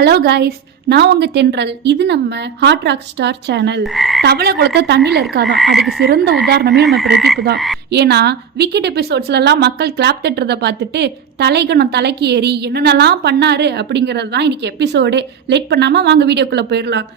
Hello guys, நான் உங்கள் தென்றல். இது நம்ம ஹாட் ராக் ஸ்டார் சேனல். தவளை குளத்தை தண்ணியில் இருக்காதான், அதுக்கு சிறந்த உதாரணமே நம்ம பிரதீப் தான். ஏன்னா விக்கெட் எபிசோட்ஸ்லாம் மக்கள் கிளாப் தட்டுறதை பார்த்துட்டு தலைகணம் தலைக்கு ஏறி என்னென்னலாம் பண்ணாரு அப்படிங்கிறது தான் இன்னைக்கு எபிசோடு. லேட் பண்ணாமல் வாங்க வீடியோக்குள்ளே போயிடலாம்.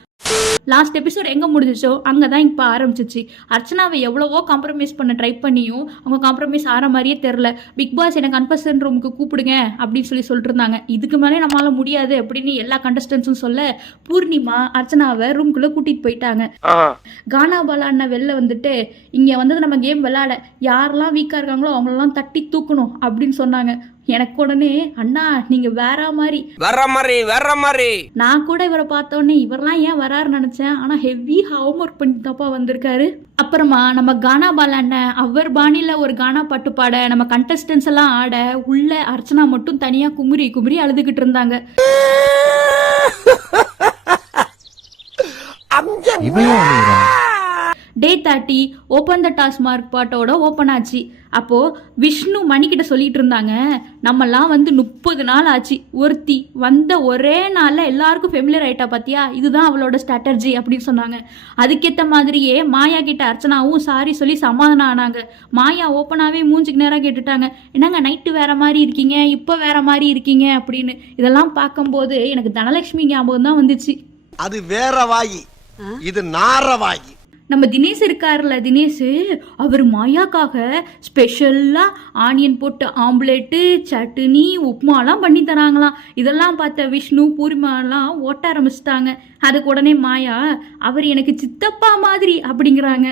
லாஸ்ட் எபிசோட் எங்கே முடிஞ்சிச்சோ அங்கே தான் இப்போ ஆரம்பிச்சிச்சு. அர்ச்சனாவை எவ்வளவோ காம்ப்ரமைஸ் பண்ண ட்ரை பண்ணியும் அவங்க காம்ப்ரமைஸ் ஆகிற மாதிரியே தெரில. பிக் பாஸ் எனக்கு கன்ஃபர்ஷன் ரூமுக்கு கூப்பிடுங்க அப்படின்னு சொல்லிட்டு இருந்தாங்க. இதுக்கு மேலே நம்மளால முடியாது அப்படின்னு எல்லா கண்டஸ்டன்ஸும் சொல்ல பூர்ணிமா அர்ச்சனாவை ரூம்குள்ளே கூட்டிகிட்டு போயிட்டாங்க. கானா பாலா அண்ணன் வெளில வந்துட்டு இங்கே வந்தது நம்ம கேம் விளையாட, யாரெல்லாம் வீக்காக இருக்காங்களோ அவங்களெல்லாம் தட்டி தூக்கணும் அப்படின்னு சொன்னாங்க. எனக்கு உடனே அண்ணா நீங்க வேற மாதிரி நான் கூட இவரை பார்த்தோன்னே இவரெல்லாம் ஏன் வராருன்னு நினைச்சேன். ஆனா ஹெவி ஹோம்ஒர்க் பண்ணி தப்பா வந்திருக்காரு. அப்புறமா நம்ம கானா பாலா அண்ணன் அவர் பாணியில ஒரு கானா பாட்டு பாட நம்ம கண்டஸ்டன்ஸ் எல்லாம் ஆட உள்ள அர்ச்சனா மட்டும் தனியா குமுறி குமுறி அழுதுகிட்டு இருந்தாங்க. டே 30 ஓப்பன் த டாஸ்மார்க் பாட்டோட ஓப்பன் ஆச்சு. அப்போது விஷ்ணு மணிக்கிட்ட சொல்லிட்டு இருந்தாங்க, நம்மலாம் வந்து 30 நாள் ஆச்சு, ஒருத்தி வந்த ஒரே நாளில் எல்லாருக்கும் ஃபெமிலியர் ஆகிட்டா பார்த்தியா, இதுதான் அவளோட ஸ்ட்ராட்டர்ஜி அப்படின்னு சொன்னாங்க. அதுக்கேற்ற மாதிரியே மாயா கிட்ட அர்ச்சனாவும் சாரி சொல்லி சமாதானம் ஆனாங்க. மாயா ஓப்பனாகவே மூஞ்சுக்கு நேராக கேட்டுட்டாங்க, என்னங்க நைட்டு வேற மாதிரி இருக்கீங்க, இப்போ வேற மாதிரி இருக்கீங்க அப்படின்னு. இதெல்லாம் பார்க்கும்போது எனக்கு தனலட்சுமி ஞாபகம் தான் வந்துச்சு. அது வேற வாயி, இது நார வாயி. நம்ம தினேஷ் இருக்காருல்ல, தினேஷ் அவர் மாயாக்காக ஸ்பெஷலாக ஆனியன் போட்டு ஆம்லேட்டு சட்னி உப்புமாலாம் பண்ணி தராங்களாம். இதெல்லாம் பார்த்த விஷ்ணு பூர்ணிமாலாம் ஓட்ட ஆரம்பிச்சிட்டாங்க. அதுக்கு உடனே மாயா அவர் எனக்கு சித்தப்பா மாதிரி அப்படிங்கிறாங்க.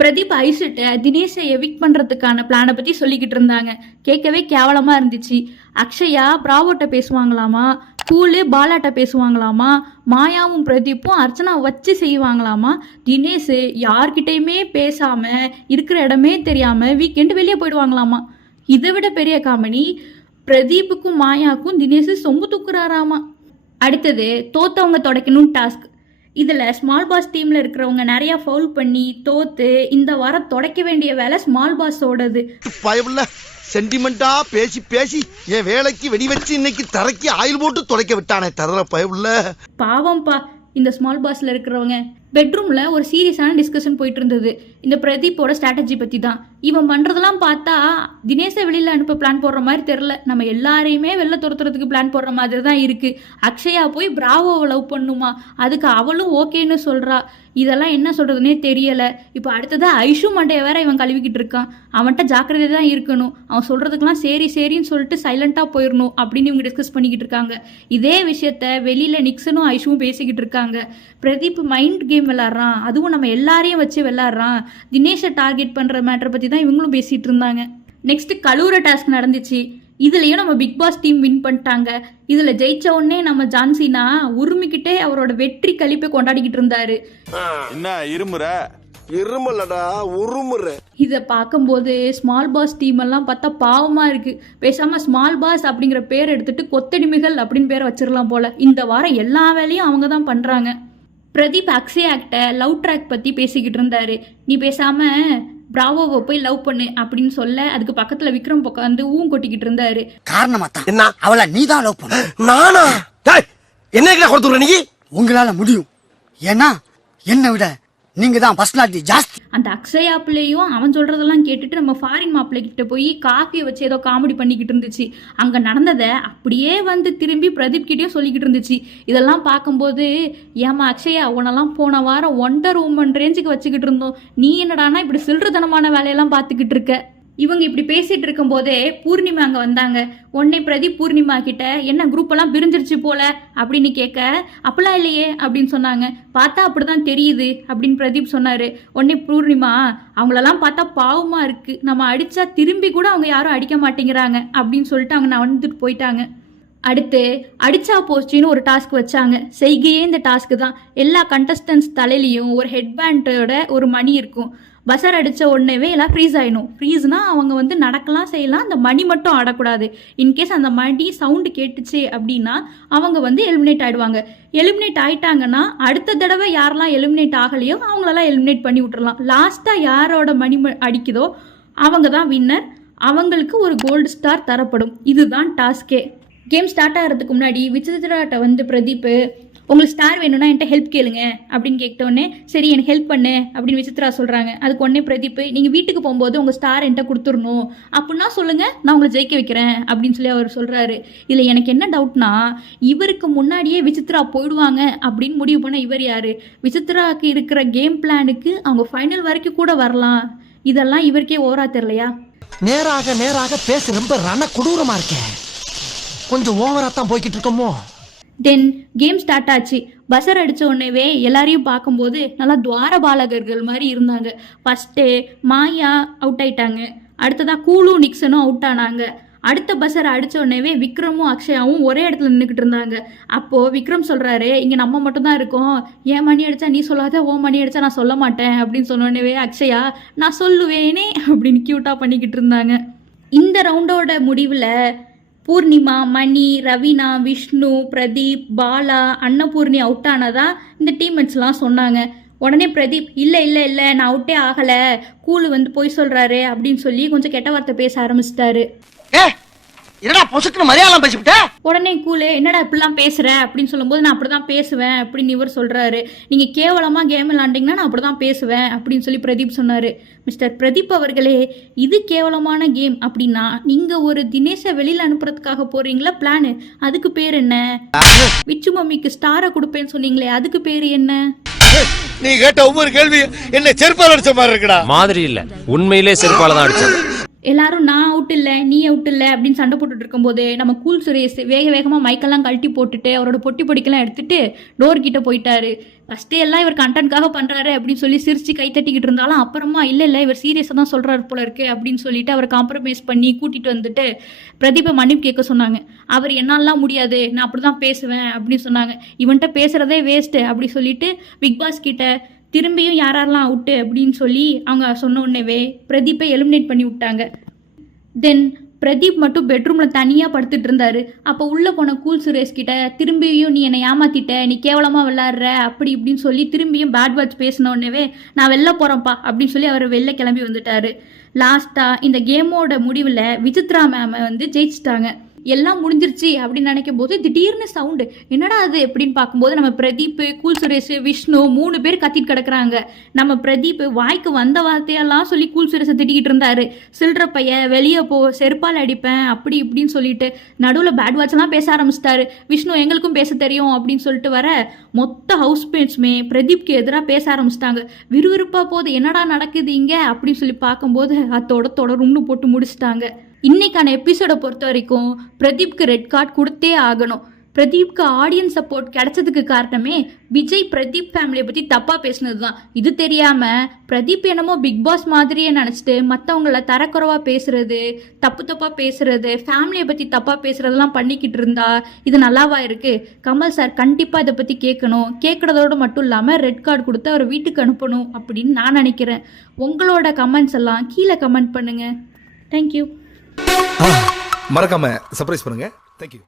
பிரதீப் ஐசிட்ட தினேஷை எவிக் பண்ணுறதுக்கான பிளானை பற்றி சொல்லிக்கிட்டு இருந்தாங்க. கேட்கவே கேவலமாக இருந்துச்சு. அக்ஷயா பிராவோட்ட பேசுவாங்களாமா, கூலு பாலாட்ட பேசுவாங்களாமா, மாயாவும் பிரதீப்பும் அர்ச்சனா வச்சு செய்வாங்களாமா. தினேஷ் யார்கிட்டையுமே பேசாமல் இருக்கிற இடமே தெரியாமல் வீக்கெண்டு வெளியே போயிடுவாங்களாமா. இதை விட பெரிய காமெடி, பிரதீப்புக்கும் மாயாவுக்கும் தினேஷ் சொம்பு தூக்குறாராமா. அடுத்தது தோத்தவங்க தொடக்கணும் டாஸ்க். இதில் ஸ்மால் பாஸ் டீமில் இருக்கிறவங்க நிறையா ஃபவுல் பண்ணி தோத்து இந்த வாரம் தொடக்க வேண்டிய வேலை ஸ்மால் பாஸோடது. சென்டிமெண்டா பேசி பேசி என் வேலைக்கு வெடி வச்சு இன்னைக்கு தரைக்கு ஆயில் போட்டு தொலைக்க விட்டானே தர பயவுள்ள. பாவம்பா இந்த ஸ்மால் பாஸ்ல இருக்கிறவங்க. பெட்ரூம்ல ஒரு சீரியஸான டிஸ்கஷன் போயிட்டு இருந்தது. இந்த பிரதீப்போட ஸ்ட்ராட்டஜி பத்தி தான். இவன் பண்றதெல்லாம் பார்த்தா தினேஷை வெளியில அனுப்ப பிளான் போடுற மாதிரி தெரியல, நம்ம எல்லாரையுமே வெளில துரத்துறதுக்கு பிளான் போடுற மாதிரி தான் இருக்கு. அக்ஷயா போய் பிராவோவை லவ் பண்ணுமா, அதுக்கு அவளும் ஓகேன்னு சொல்றா. இதெல்லாம் என்ன சொல்றதுன்னே தெரியல. இப்போ அடுத்தது ஐஷு மண்டைய வேற இவன் கழுவிக்கிட்டு இருக்கான். அவன்கிட்ட ஜாக்கிரதை தான் இருக்கணும். அவன் சொல்றதுக்கெல்லாம் சரி சரின்னு சொல்லிட்டு சைலண்டா போயிடணும் அப்படின்னு இவங்க டிஸ்கஸ் பண்ணிக்கிட்டு இருக்காங்க. இதே விஷயத்த வெளியில நிக்சனும் ஐஷுவும் பேசிக்கிட்டு இருக்காங்க. பிரதீப் மைண்ட் கேம் விளையாடுறான், அதுவும் நம்ம எல்லாரையும் வச்சு விளையாடுறான். தினேஷை டார்கெட் பண்ற மேட்டரை பத்தி தான் இவங்களும் பேசிட்டு இருந்தாங்க. நெக்ஸ்ட் கலூர டாஸ்க் நடந்துச்சு. இதுலயும் நம்ம பிக் பாஸ் டீம் வின் பண்ணிட்டாங்க. இதுல ஜெயிச்ச உடனே நம்ம ஜான்சினா உரிமிக்கிட்டே அவரோட வெற்றி கழிப்பை கொண்டாடிக்கிட்டு இருந்தாரு. இத பார்க்கும்போது ஸ்மால் பாஸ் டீம் எல்லாம் பார்த்தா பாவமா இருக்கு. பேசாம ஸ்மால் பாஸ் அப்படிங்கிற பேர் எடுத்துட்டு கொத்தடிமைகள் அப்படின்னு பேரை வச்சிடலாம் போல. இந்த வாரம் எல்லா வேலையும் அவங்க தான் பண்றாங்க. பிரதீப் அக்ஷயாக்கிட்ட லவ் ட்ராக் பத்தி பேசிக்கிட்டு இருந்தாரு. நீ பேசாம பிராவோவை போய் லவ் பண்ணு அப்படின்னு சொல்ல, அதுக்கு பக்கத்துல விக்ரம் உட்காந்து கொட்டிக்கிட்டு இருந்தாரு. காரணமா என்ன அவளை நீதான் லவ் பண்ண. நானா என்ன கொடுத்துற நீ? உங்களால முடியும், ஏன்னா என்னை விட நீங்க தான் பர்சனாலிட்டி ஜாஸ்தி. அந்த அக்ஷயா பிள்ளையும் அவன் சொல்றதெல்லாம் கேட்டுட்டு நம்ம ஃபாரின் மாப்பிள்ளை கிட்ட போய் காஃபியை வச்சு ஏதோ காமெடி பண்ணிக்கிட்டு இருந்துச்சு. அங்க நடந்ததை அப்படியே வந்து திரும்பி பிரதீப் கிட்டயும் சொல்லிக்கிட்டு இருந்துச்சு. இதெல்லாம் பார்க்கும்போது ஏமா அக்ஷயா உன்னெல்லாம் போன வாரம் ஒண்டர் உமன் ரேஞ்சுக்கு வச்சுக்கிட்டு இருந்தோம், நீ என்னடானா இப்படி சில்லறதனமான வேலையெல்லாம் பார்த்துக்கிட்டு இருக்க. இவங்க இப்படி பேசிட்டு இருக்கும் போதே பூர்ணிமா அங்க வந்தாங்க. உடனே பிரதீப் பூர்ணிமா கிட்ட என்ன குரூப் எல்லாம் பிரிஞ்சிருச்சு போல அப்படின்னு கேட்க, அப்பெல்லாம் இல்லையே அப்படின்னு சொன்னாங்க. பார்த்தா அப்படிதான் தெரியுது அப்படின்னு பிரதீப் சொன்னாரு. உடனே பூர்ணிமா அவங்களெல்லாம் பார்த்தா பாவமா இருக்கு, நம்ம அடிச்சா திரும்பி கூட அவங்க யாரும் அடிக்க மாட்டேங்கிறாங்க அப்படின்னு சொல்லிட்டு அவங்க வந்துட்டு போயிட்டாங்க. அடுத்து அடிச்சா போச்சுன்னு ஒரு டாஸ்க் வச்சாங்க. செய்கையே இந்த டாஸ்க்கு தான். எல்லா கண்டஸ்டன்ஸ் தலையிலையும் ஒரு ஹெட்பேண்டோட ஒரு மணி இருக்கும். பஸர் அடித்த உடனேவே எல்லாம் ஃப்ரீஸ் ஆகிடும். ஃப்ரீஸ்னா அவங்க வந்து நடக்கலாம் செய்யலாம், அந்த மணி மட்டும் ஆடக்கூடாது. இன்கேஸ் அந்த மணி சவுண்டு கேட்டுச்சு அப்படின்னா அவங்க வந்து எலிமினேட் ஆகிடுவாங்க. எலிமினேட் ஆகிட்டாங்கன்னா அடுத்த தடவை யாரெல்லாம் எலிமினேட் ஆகலையோ அவங்களெல்லாம் எலிமினேட் பண்ணி விட்டுறலாம். லாஸ்ட்டாக யாரோட மணி அடிக்குதோ அவங்க தான் வின்னர். அவங்களுக்கு ஒரு கோல்டு ஸ்டார் தரப்படும். இதுதான் டாஸ்கே. கேம் ஸ்டார்ட் ஆகிறதுக்கு முன்னாடி விசித்ராட்ட வந்து பிரதீப் உங்களுக்கு ஸ்டார் வேணும்னா என்கிட்ட ஹெல்ப் கேளுங்க அப்படின்னு கேட்டோடனே சரி எனக்கு ஹெல்ப் பண்ணு அப்படின்னு விசித்ரா சொல்கிறாங்க. அதுக்கு உடனே பிரதீப் நீங்கள் வீட்டுக்கு போகும்போது உங்கள் ஸ்டார் என்கிட்ட கொடுத்துடணும் அப்படின்னா சொல்லுங்கள் நான் உங்களை ஜெயிக்க வைக்கிறேன் அப்படின்னு சொல்லி அவர் சொல்கிறாரு. இதில் எனக்கு என்ன டவுட்னா இவருக்கு முன்னாடியே விசித்ரா போயிடுவாங்க அப்படின்னு முடிவு பண்ண இவர் யார்? விசித்ராவுக்கு இருக்கிற கேம் பிளானுக்கு அவங்க ஃபைனல் வரைக்கும் கூட வரலாம். இதெல்லாம் இவருக்கே ஓவரா தெரியலையா? நேராக நேராக பேச ரொம்ப ரண கொடூரமா இருக்கே, கொஞ்சம் ஓவரா தான் போய்கிட்டு இருக்கோமோ. தென் கேம் ஸ்டார்ட் ஆச்சு. பஸர் அடித்த உடனேவே எல்லாரையும் பார்க்கும்போது நல்லா துவாரபாலகர்கள் மாதிரி இருந்தாங்க. ஃபஸ்ட்டு மாயா அவுட் ஆயிட்டாங்க, அடுத்ததாக கூலு நிக்சனும் அவுட் ஆனாங்க. அடுத்த பஸர் அடித்த உடனேவே விக்ரமும் அக்ஷயாவும் ஒரே இடத்துல நின்றுக்கிட்டு இருந்தாங்க. அப்போது விக்ரம் சொல்கிறாரு இங்கே நம்ம மட்டும்தான் இருக்கோம், ஏன் மணி அடித்தா நீ சொல்லாத, ஓ மணி அடித்தா நான் சொல்ல மாட்டேன் அப்படின்னு சொன்னோடனேவே அக்ஷயா நான் சொல்லுவேனே அப்படின்னு க்யூட்டாக பண்ணிக்கிட்டு இருந்தாங்க. இந்த ரவுண்டோட முடிவில் பூர்ணிமா, மணி, ரவீனா, விஷ்ணு, பிரதீப், பாலா, அன்னபூர்ணி அவுட் ஆனதா இந்த டீம்மேட்ஸ்லாம் சொன்னாங்க. உடனே பிரதீப் இல்லை இல்லை இல்லை நான் அவுட்டே ஆகலை, கூலு வந்து போய் சொல்கிறாரு அப்படின்னு சொல்லி கொஞ்சம் கெட்ட வார்த்தை பேச ஆரம்பிச்சிட்டாரு. என்னடா பொசுக்குன்னு மரியாதை பேசிவிட்ட? உடனே கூலு என்னடா இப்படிலாம் பேசுகிற அப்படின்னு சொல்லும்போது நான் அப்படி தான் பேசுவேன் அப்படின்னு இவர் சொல்கிறாரு. நீங்கள் கேவலமாக கேம் விளாண்டிங்கன்னா நான் அப்படி தான் பேசுவேன் அப்படின்னு சொல்லி பிரதீப் சொன்னார். மிஸ்டர் பிரதீப் அவர்களே, இது கேவலமான கேம் அப்படின்னா நீங்கள் ஒரு தினேஷை வெளியில் அனுப்புறதுக்காக போகிறீங்களா பிளானு? அதுக்கு பேர் என்ன? விச்சு மம்மிக்கு ஸ்டாரை கொடுப்பேன்னு சொன்னீங்களே அதுக்கு பேர் என்ன? நீ கேட்ட ஒவ்வொரு கேள்வி என்ன செருப்பால் அடிச்ச மாதிரி இருக்குடா. மாதிரி இல்ல, உண்மையிலே செருப்பால தான் அடிச்சது. எல்லாரும் நான் அவுட் இல்லை நீ அவுட் இல்லை அப்படின்னு சண்டை போட்டுட்டு இருக்கும்போது நம்ம கூல் சுரேஷ் வேகமாக மைக்கெல்லாம் கழட்டி போட்டுட்டு அவரோட பொட்டி பொடிக்கெல்லாம் எடுத்துட்டு டோர் கிட்ட போயிட்டாரு. ஃபஸ்ட்டு எல்லாம் இவர் கண்டென்ட்காக பண்ணுறாரு அப்படின்னு சொல்லி சிரிச்சு கை தட்டிக்கிட்டு இருந்தாலும் அப்புறமா இல்லை இல்லை இவர் சீரியஸாக தான் சொல்கிறாரு போல இருக்கு அப்படின்னு சொல்லிட்டு அவர் காம்ப்ரமைஸ் பண்ணி கூட்டிகிட்டு வந்துட்டு பிரதீபை மன்னிப்பு கேட்க சொன்னாங்க. அவர் என்னாலாம் முடியாது நான் அப்படி தான் பேசுவேன் அப்படின்னு சொன்னாங்க. இவன்கிட்ட பேசுகிறதே வேஸ்ட்டு அப்படி சொல்லிட்டு பிக்பாஸ் கிட்ட திரும்பியும் யாரெல்லாம் அவுட்டு அப்படின்னு சொல்லி அவங்க சொன்ன உடனேவே பிரதீப்பை எலிமினேட் பண்ணி விட்டாங்க. தென் பிரதீப் மட்டும் பெட்ரூமில் தனியாக படுத்துட்டு இருந்தாரு. அப்போ உள்ளே போன கூல் சுரேஷ் கிட்ட திரும்பியும் நீ என்னை ஏமாத்திட்ட, நீ கேவலமாக விளாட்ற அப்படி இப்படின்னு சொல்லி திரும்பியும் பேட் வேர்ட்ஸ் பேசின உடனேவே நான் வெளில போகிறேன்ப்பா அப்படின்னு சொல்லி அவர் வெளில கிளம்பி வந்துட்டாரு. லாஸ்ட்டாக இந்த கேமோட முடிவில் விசித்ரா மேமை வந்து ஜெயிச்சிட்டாங்க. எல்லாம் முடிஞ்சிருச்சு அப்படின்னு நினைக்கும் போது திடீர்னு சவுண்டு என்னடா அது அப்படின்னு பார்க்கும்போது நம்ம பிரதீப், கூல் சுரேஷ், விஷ்ணு 3 பேர் கத்திட்டு கிடக்குறாங்க. நம்ம பிரதீப் வாய்க்கு வந்த வார்த்தையெல்லாம் சொல்லி கூல் சுரேஷை திட்டிக்கிட்டு இருந்தாரு. சில்ற பையன் வெளியே போ, செருப்பால் அடிப்பேன் அப்படி இப்படின்னு சொல்லிட்டு நடுவில் பேட் வாட்ச்லாம் பேச ஆரம்பிச்சிட்டாரு. விஷ்ணு எங்களுக்கும் பேச தெரியும் அப்படின்னு சொல்லிட்டு வர மொத்த ஹவுஸ் மேட்ஸுமே பிரதீப்க்கு எதிராக பேச ஆரம்பிச்சிட்டாங்க. விறுவிறுப்பாக போது என்னடா நடக்குது இங்கே அப்படின்னு சொல்லி பார்க்கும்போது அதோட தொடரும்னு போட்டு முடிச்சிட்டாங்க. இன்னைக்கான எபிசோடை பொறுத்த வரைக்கும் பிரதீப்க்கு ரெட் கார்டு கொடுத்தே ஆகணும். பிரதீப்க்கு ஆடியன்ஸ் சப்போர்ட் கிடைச்சதுக்கு காரணமே விஜய் பிரதீப் ஃபேமிலியை பற்றி தப்பாக பேசினது தான். இது தெரியாமல் பிரதீப் என்னமோ பிக் பாஸ் மாதிரியே நினச்சிட்டு மற்றவங்கள தரக்குறைவாக பேசுறது, தப்பாக பேசுறது, ஃபேமிலியை பற்றி தப்பாக பேசுறதெல்லாம் பண்ணிக்கிட்டு இருந்தா இது நல்லாவா இருக்குது? கமல் சார் கண்டிப்பாக இதை பற்றி கேட்கணும். கேட்குறதோடு மட்டும் இல்லாமல் ரெட் கார்டு கொடுத்து அவர் வீட்டுக்கு அனுப்பணும் அப்படின்னு நான் நினைக்கிறேன். உங்களோட கமெண்ட்ஸ் எல்லாம் கீழே கமெண்ட் பண்ணுங்கள். தேங்க்யூ. மறக்காம சர்ப்ரைஸ் பண்ணுங்க. தேங்க்யூ.